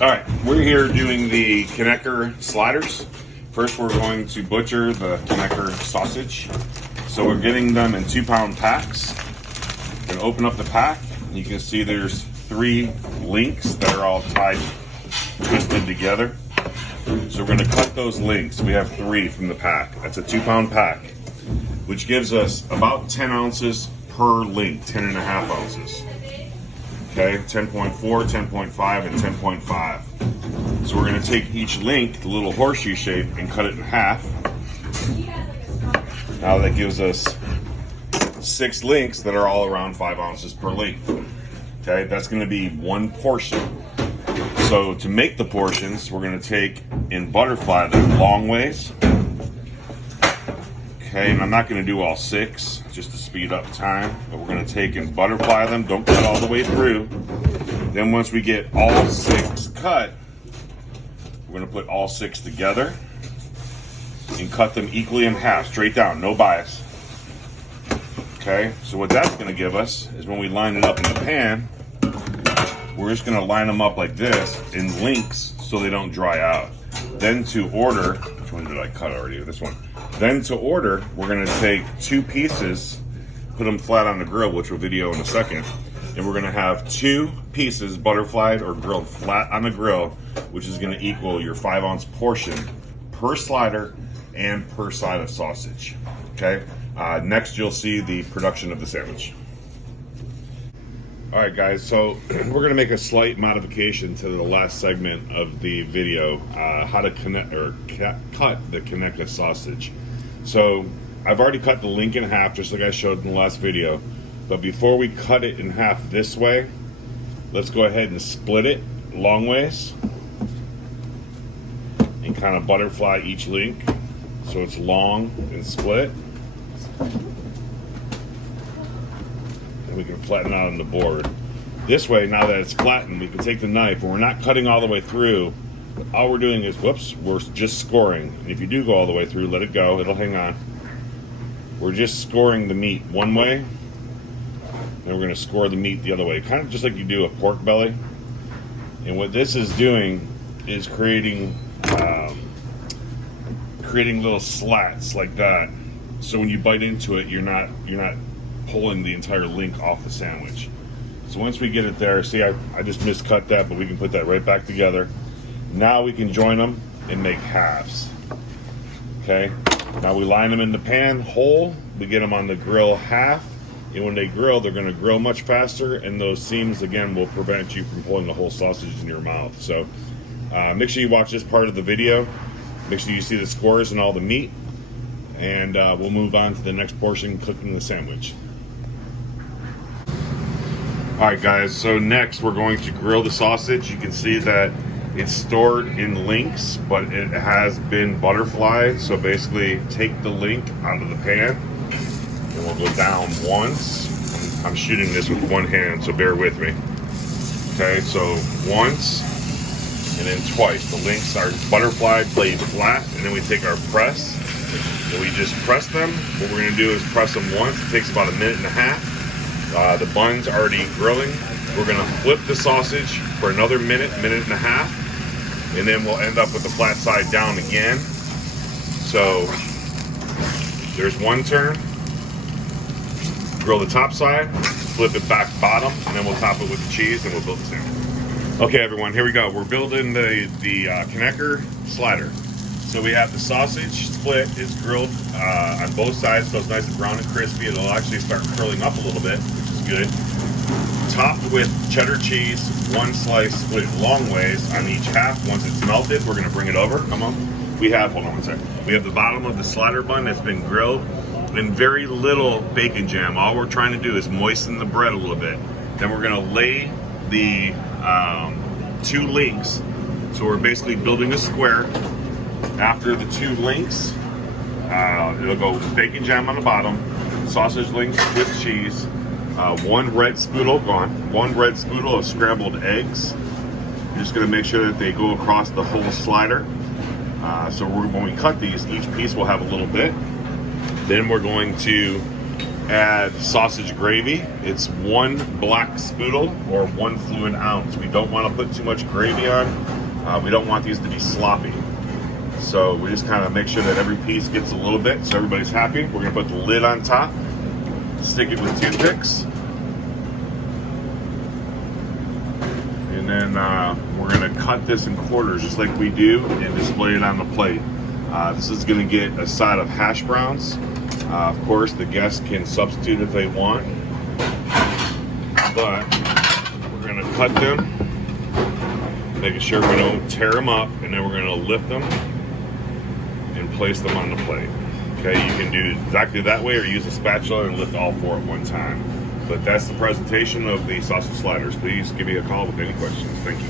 All right, we're here doing the Conecuh sliders. First, we're going to butcher the Conecuh sausage. So we're getting them in 2-pound packs. We're gonna open up the pack. You can see there's 3 links that are all tied, twisted together. So we're gonna cut those links. We have 3 from the pack. That's a 2-pound pack, which gives us about 10 ounces per link, 10.5 ounces. Okay, 10.4, 10.5, and 10.5. So we're gonna take each link, the little horseshoe shape, and cut it in half. Now that gives us 6 links that are all around 5 ounces per link. Okay, that's gonna be 1 portion. So to make the portions, we're gonna take and butterfly them long ways. Okay, and I'm not gonna do all 6 just to speed up time, but we're gonna take and butterfly them. Don't cut all the way through. Then once we get all 6 cut, we're gonna put all 6 together and cut them equally in half, straight down, no bias. Okay, so what that's gonna give us is when we line it up in the pan, we're just gonna line them up like this in links so they don't dry out. Then to order, which one did I cut already? This one. Then to order, we're gonna take 2 pieces, put them flat on the grill, which we'll video in a second, and we're gonna have 2 pieces butterflied or grilled flat on the grill, which is gonna equal your 5-ounce portion per slider and per side of sausage. Okay. Next, you'll see the production of the sandwich. All right, guys, so we're gonna make a slight modification to the last segment of the video, how to cut the Conecuh sausage. So I've already cut the link in half, just like I showed in the last video. But before we cut it in half this way, let's go ahead and split it long ways and kind of butterfly each link so it's long and split. And we can flatten out on the board. This way, now that it's flattened, we can take the knife, and we're not cutting all the way through. All we're doing is, whoops, we're just scoring. And if you do go all the way through, let it go, it'll hang on. We're just scoring the meat one way, and we're gonna score the meat the other way, kind of just like you do a pork belly. And what this is doing is creating little slats like that. So when you bite into it, you're not pulling the entire link off the sandwich. So once we get it there, see, I just miscut that, but we can put that right back together. Now we can join them and make halves. Okay, now we line them in the pan whole, we get them on the grill half, and when they grill, they're gonna grill much faster, and those seams, again, will prevent you from pulling the whole sausage in your mouth. So make sure you watch this part of the video, make sure you see the scores and all the meat, and we'll move on to the next portion, cooking the sandwich. All right, guys, so next we're going to grill the sausage. You can see that it's stored in links, but it has been butterflied. So basically take the link out of the pan and we'll go down once. I'm shooting this with one hand, so bear with me. Okay, so once and then twice. The links are butterflied, laid flat, and then we take our press and we just press them. What we're gonna do is press them once. It takes about 1.5 minutes. The bun's already grilling. We're gonna flip the sausage for another minute, 1.5 minutes, and then we'll end up with the flat side down again. So there's one turn, grill the top side, flip it back bottom, and then we'll top it with the cheese and we'll build the sandwich. Okay, everyone, here we go. We're building the Conecuh slider. So we have the sausage split, it's grilled on both sides, so it's nice and brown and crispy. It'll actually start curling up a little bit, which is good. Topped with cheddar cheese, 1 slice split long ways on each half. Once it's melted, we're gonna bring it over. Come on. We have, hold on one second. We have the bottom of the slider bun that's been grilled and very little bacon jam. All we're trying to do is moisten the bread a little bit. Then we're gonna lay the 2 links. So we're basically building a square. After the 2 links, it'll go bacon jam on the bottom, sausage links with cheese, 1 red spoodle, 1 red spoodle of scrambled eggs. You're just gonna make sure that they go across the whole slider. So when we cut these, each piece will have a little bit. Then we're going to add sausage gravy. It's 1 black spoodle or 1 fluid ounce. We don't want to put too much gravy on. We don't want these to be sloppy. So we just kind of make sure that every piece gets a little bit so everybody's happy. We're going to put the lid on top, stick it with toothpicks, and then we're going to cut this in quarters just like we do and display it on the plate. This is going to get a side of hash browns. Of course, the guests can substitute if they want, but we're going to cut them, making sure we don't tear them up, and then we're going to lift them and place them on the plate. Okay, you can do exactly that way or use a spatula and lift all 4 at one time. But that's the presentation of the sausage sliders. Please give me a call with any questions. Thank you.